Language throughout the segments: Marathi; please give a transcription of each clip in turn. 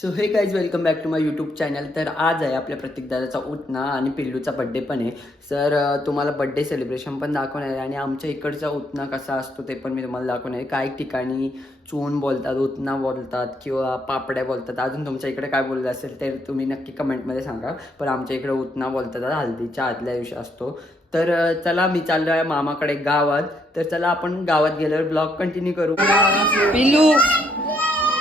So hey guys welcome back to my YouTube channel तर आज आहे आपल्या प्रतीक दादाचा आणि पिल्लूचा बड्डे पण आहे. सर तुम्हाला बड्डे सेलिब्रेशन पण दाखवणार आहे आणि आमच्या इकडचा उतना कसा असतो ते पण मी तुम्हाला दाखवणार आहे. काही ठिकाणी चून बोलतात उतना बोलतात किंवा पापड्या बोलतात. अजून तुमच्या इकडे काय बोललं असेल ते तुम्ही नक्की कमेंटमध्ये सांगा. पण आमच्या इकडे उतना बोलतात हल्दीच्या आदल्या दिवशी असतो. तर चला मी चाललो आहे मामाकडे गावात. तर चला आपण गावात गेल्यावर ब्लॉग कंटिन्यू करू. पिल्लू!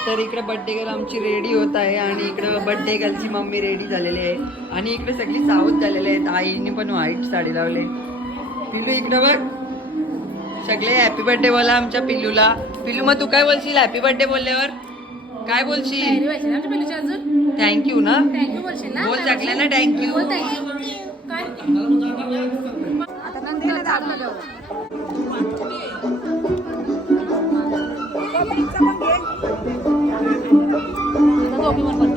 तर इकडे बर्थडे गर्ल आमची रेडी होत आहे आणि इकडे बर्थडे गर्लची मम्मी रेडी झालेली आहे. आणि इकडे सगळी साऊथ झालेले आहेत. आईने पण व्हाईट साडी लावली. पिल्लू इकडे बघ. सगळे हॅपी बर्थडे बोला आमच्या पिल्लूला. पिल्लू मग तू काय बोलशील? हॅपी बर्थडे बोलल्यावर? काय बोलशील? थँक्यू ना बोल सगळ्यांना थँक्यू অভিমান করবে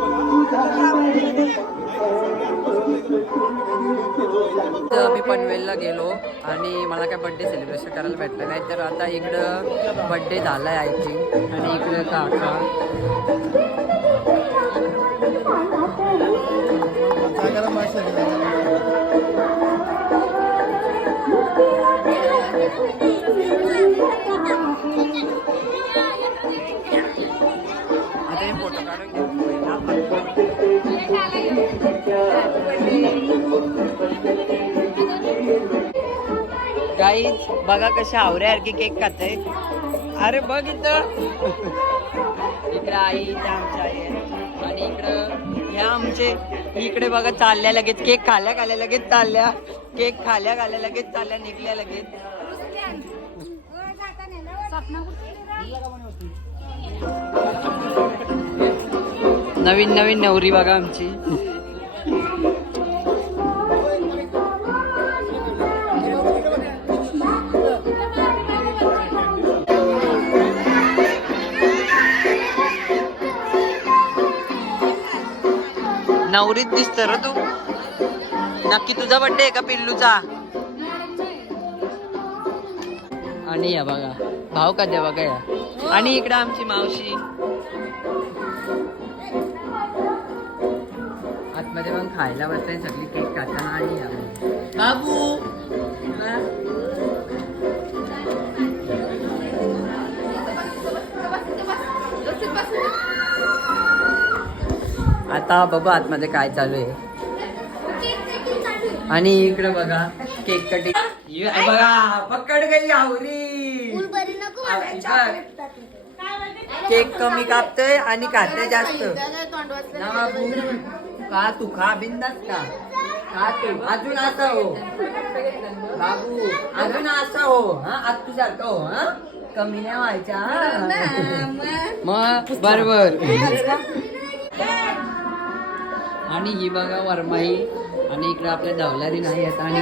पनवेलला गेलो आणि मला काय बड्डे सेलिब्रेशन करायला भेटलं नाही. तर आता इकडं बड्डे झालाय आहे आयची आणि इकडं काका. आई बघा कशा आवऱ्यासारखी केक खाते. अरे बघ इथं. इकडे आई त्या आमच्या आई आणि इकडं ह्या आमचे इकडे बघा चालल्या लगेच. केक खाल्या खाल्या लगेच चालल्या. केक खाल्या खाल्या लगेच चालल्या निघल्या लगेच. नवीन नवीन नवरी बघा आमची. नवरीत दिसत र तू. नक्की तुझा बड्डे आहे का पिल्लूचा? आणि या बघा भाव का द्या बघा या. आणि इकडं आमची मावशी. आतमध्ये मग खायला बसताय सगळी केक खाताना आणि या. बाबू! आता बघू आतमध्ये काय चालू आहे. आणि इकडे बघा केक कटिंग बघा पकड गई आवरी. केक कमी कापतोय आणि खाते जास्त. का तू खा बिंदास का? खा तू. अजून असा हो. बाबू अजून असा हो. हा आज तू सारखं हो हा? कमी नाही व्हायच्या? मग बरोबर. आणि ही बघा वरमाई आणि इकडे आपल्या धवलारी नाही आहेत आणि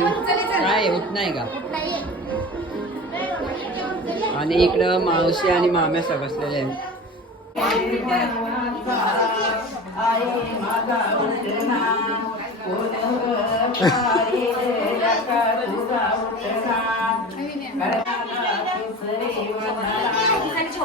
काय होत नाही का आणि इकडं मावशी आणि माम्या सगसलेले आहेत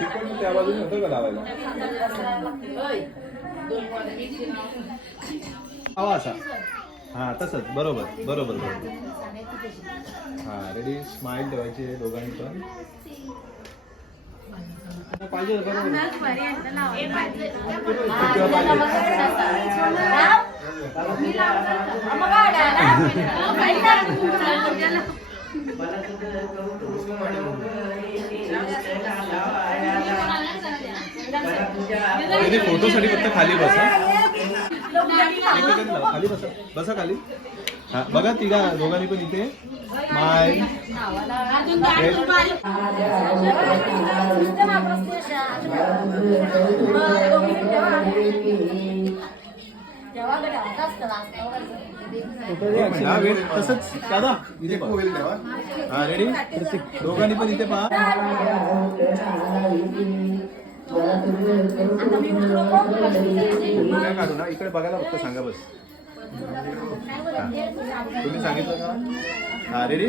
तिकडून त्या बाजूने होतं का लावायला? हवा असा. हा तसंच. बरोबर बरोबर बरोबर. हा रेडी स्माइल ठेवायची आहे दोघांनी पण. पाहिजे बरोबर फोटोसाठी फक्त खाली बसा. खाली बसा. बसा खाली. हा बघा तिघा दोघांनी पण इथे. माय हा वेट तसंच दादा इथे पहा. हा रेडी दोघांनी पण इथे पहा काय काढू ना इकडे बघायला फक्त सांगा बस हा. तुम्ही सांगितलं का हा रेडी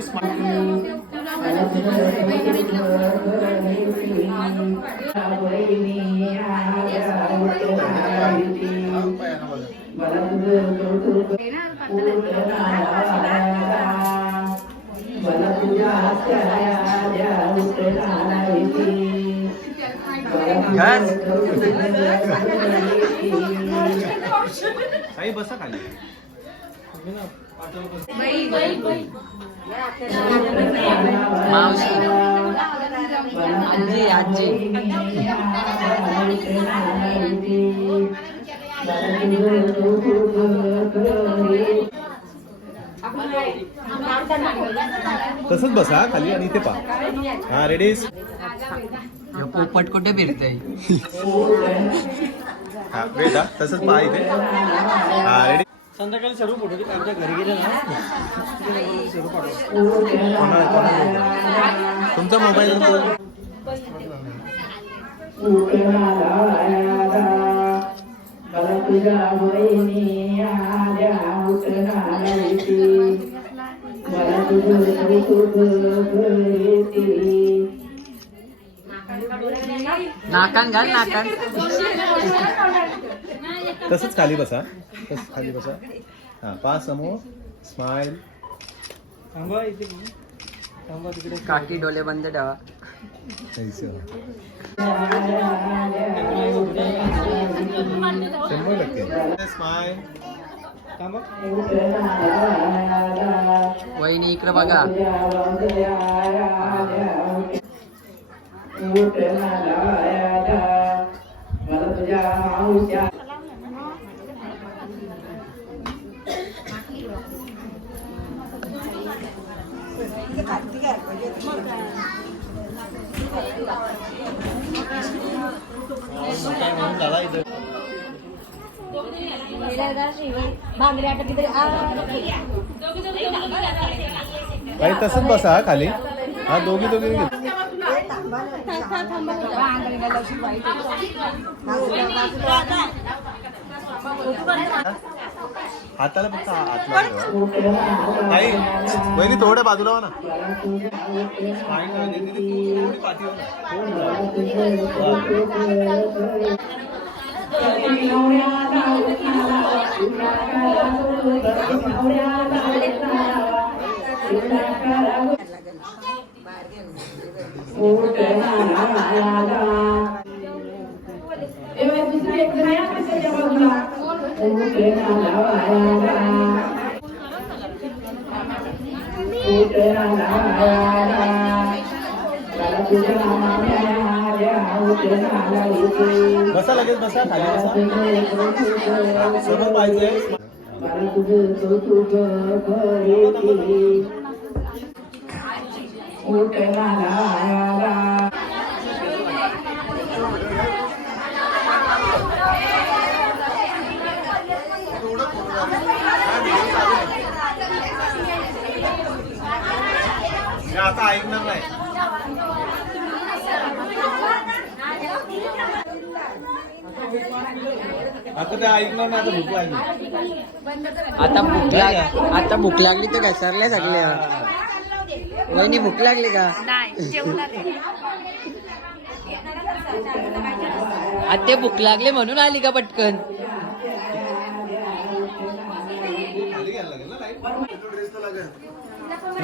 घर काही बसा खाली मावशी आजी आजी तसंच बसा खाली आणि इथे पहा हा रेडी ह्यो पोपट कुठे फिरतय? हा हा तसंच पहा इथे. हा रेडी संध्याकाळी सर्व फोटो आमच्या घरी गेले ना कोणाला? तुमचा मोबाईल नाकान घाल नाकान. तसंच खाली बसा. तसंच खाली बसा. हा पहा समोर. स्माइल थांबा इथे. थांबा तिकडे. काकी डोले बंद ठेवा. शंभर टक्के स्माइल थांबा वहिनी इकडे बघा काही तसंच बसा हा खाली हा दोघी दोघी घे. हाताला फक्त हा- हातला ठेवा. ताई वहिनी थोड्या बाजूला हो ना. स्माइल राहू दे. दीदी, तू थोडी पाठीवर ना. बसा लगेच बसा खाली बसा. समोर पाहिजे. आता ऐकणार नाही. आता ते ऐकणार नाही आता भूक लागली. आता भूक लाग आता भूक लागली तर घसरल्या सगळ्या. वहिनी भूक लागली का? आता ते भूक लागले म्हणून आली का पटकन खाली घ्यायला लागेल ना लाइट ड्रेस तर लागेल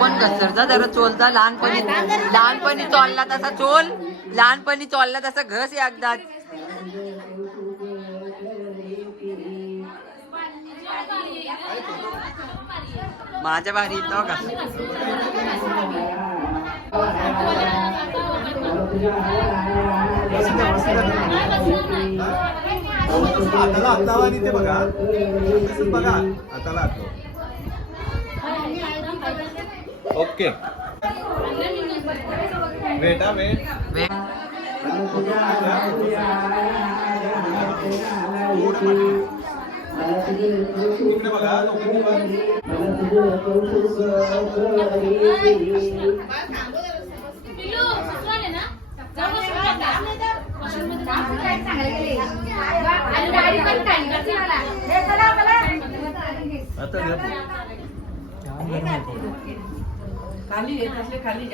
पण घसरता जरा चोलता लहानपणी लहानपणी चोलला तसा चोल लहानपणी चोलला तसा घस एकदाच माझ्या भारी तो का? हाताला हातावा आणि ते बघा तसंच बघा. हाताला हातलो ओके वेट हा वेट इकडे बघा.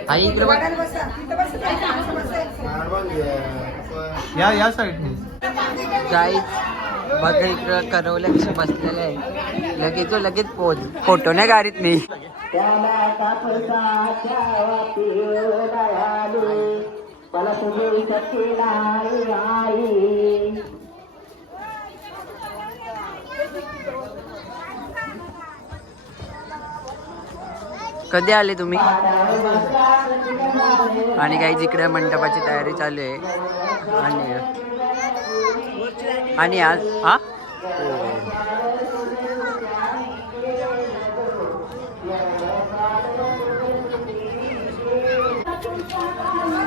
आई इकडे बघ. या या साईडने गाईच बघा इकडं करवल्यापेक्षा बसलेलं आहे लगेच तो लगेच पोच फोटो नाही गाडीत मी. कधी आले तुम्ही? आणि काही जिकडे मंडपाची तयारी चालू आहे. आणि आणि आज हा एकदम घेतो घ्या घ्या घ्या एकदा टाका इथे बघा बाला तू चोर इथे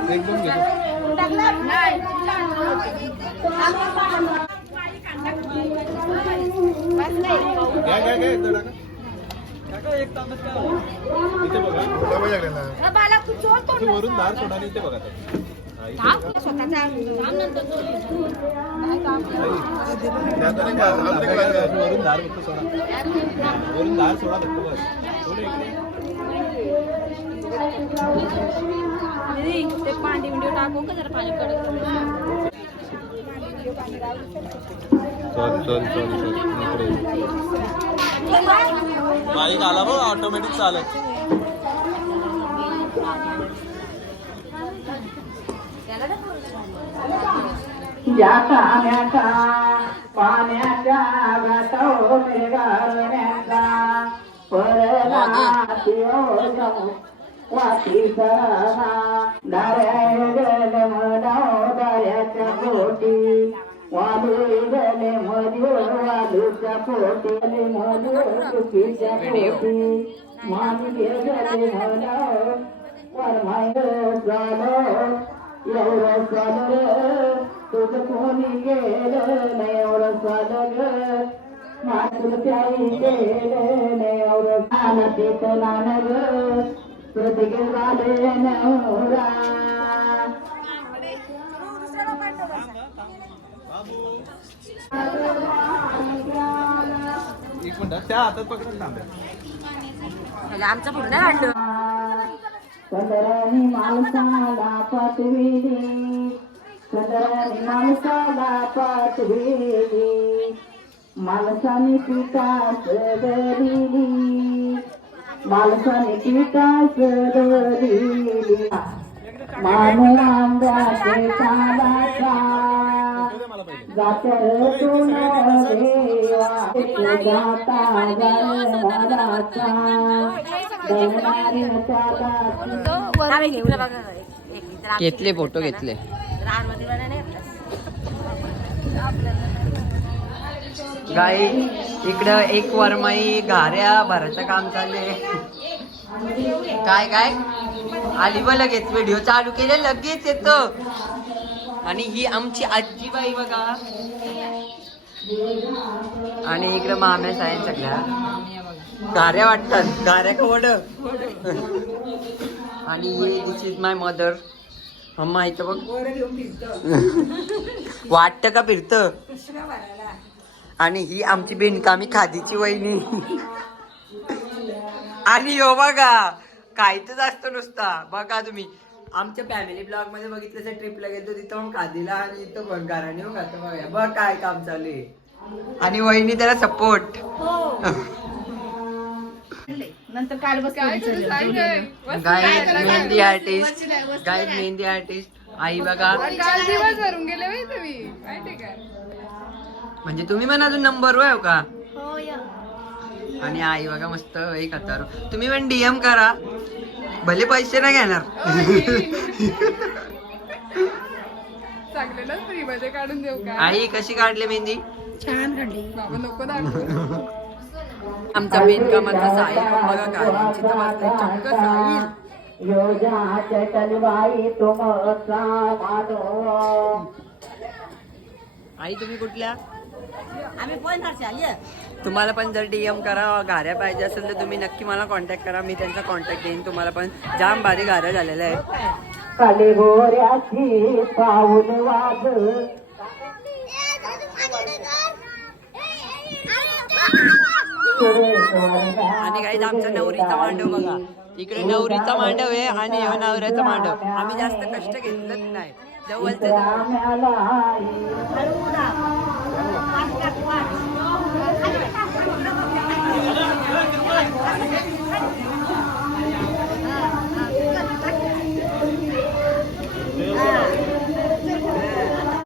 वरून दार सोडा इथे बघा स्वतःचा वरून दार फक्त सोडा. वरून दार सोडा फक्त बस ते पाणी बिंडी टाकू का जरा पाणी कडक चल चल चल. चल इकडे बाईक आला बघ ऑटोमॅटिक चालत. जाता पाण्याच्या परला शिव वाटी सरणा दाऱ्या पोटी. वालू गले मधू वालूच्या पोटी मधू चुकीच्या पोटी. मामी गेले म्हणाव परमाय झालं. एवढं झालं तुझं कोणी गेलं नाही एवढं झालं ग माझं गेलं नाही एवढं ते नान नवरा एक मिनिट त्या हातात पकडून आमचं सदरानी माणसाला पाठविली सदरानी माणसाला पाठविली माणसाने पिता दिली माणसाने पिकास दिली मान आंब्याचे कालाचा जातर तुन देवा जाता जन्माचा घेतले फोटो घेतले. गाई इकडं एक वरमाई घाऱ्या भरायचं काम चाललंय. काय काय? आली बघ लगेच व्हिडिओ चालू केले लगेच येतो. आणि ही आमची आजीबाई बघा. आणि इकडं माम्या आहे सगळ्या. गाऱ्या वाटतात गाऱ्या खवड आणि दिस इज माय मदर अम्मा इथं बघ. वाटतं का फिरत? आणि ही आमची बिनकामी खादीची वहिनी. आणि हो बघा काहीतच असतो नुसता. बघा तुम्ही आमच्या फॅमिली ब्लॉगमध्ये बघितलं ट्रिपला गेलो तिथं पण खादीला आणि इथं पण घराने हो खातं बघा बघ काय काम चालू आहे. आणि वहिनी त्याला सपोर्ट नंतर काल बस guy mehndi artist guy mehndi artist आई बघा. काल दिवस भरून गेले तुम्ही. म्हणजे तुम्ही पण अजून नंबर हो का? हो या. आणि आई बघा मस्त एक हातावर. तुम्ही पण डीएम करा. भले पैसे नाही घेणार. चांगलेलं फ्री मध्ये काढून देऊ का? आई कशी काढली मेहंदी? छान काढली. बाबा नको दाखवू. आमचा बिनकामाचा साहिल पण बघा चक्क योजा मानो आई तुम्ही कुठल्या? तुम्हाला पण जर डीएम करा गाऱ्या पाहिजे असेल तर तुम्ही नक्की मला कॉन्टॅक्ट करा. मी त्यांचा कॉन्टॅक्ट देईन. तुम्हाला पण जाम भारी गाऱ्या झालेल्या आहेत. आणि काही आमचा नवरीचा मांडव बघा. इकडे नवरीचा मांडव आहे आणि नवऱ्याचा मांडव. आम्ही जास्त कष्ट घेतलंच नाही. जवळचं जवळ.